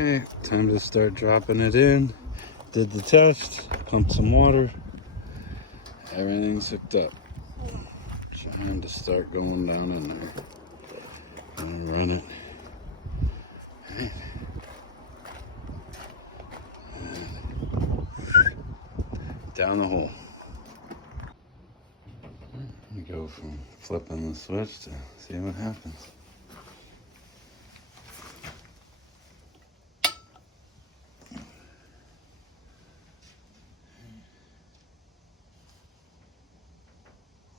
Okay, time to start dropping it in. Did the test, pumped some water. Everything's hooked up. Trying to start going down in there. Gonna run it. Okay. Down the hole. We go from flipping the switch to see what happens.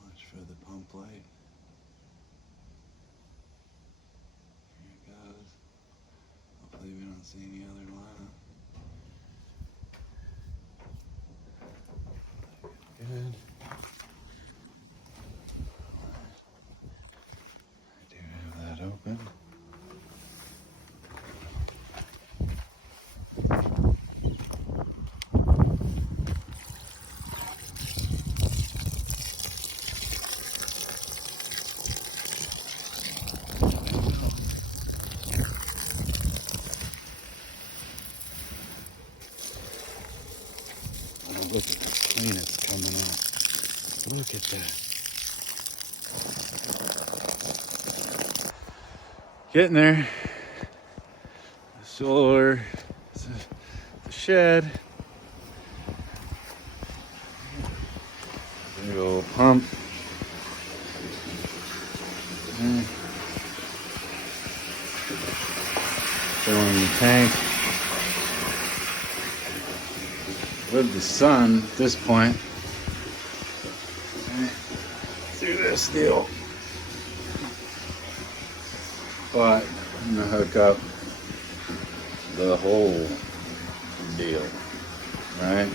Watch for the pump light. Here it goes. Hopefully we don't see any other lineup. Good. I do have that open. Oh, look at the clean it's coming out. Look at that. Getting there. The solar, the shed. Big old pump. Filling the tank. With the sun at this point. Through this deal. But I'm gonna hook up the whole deal, right?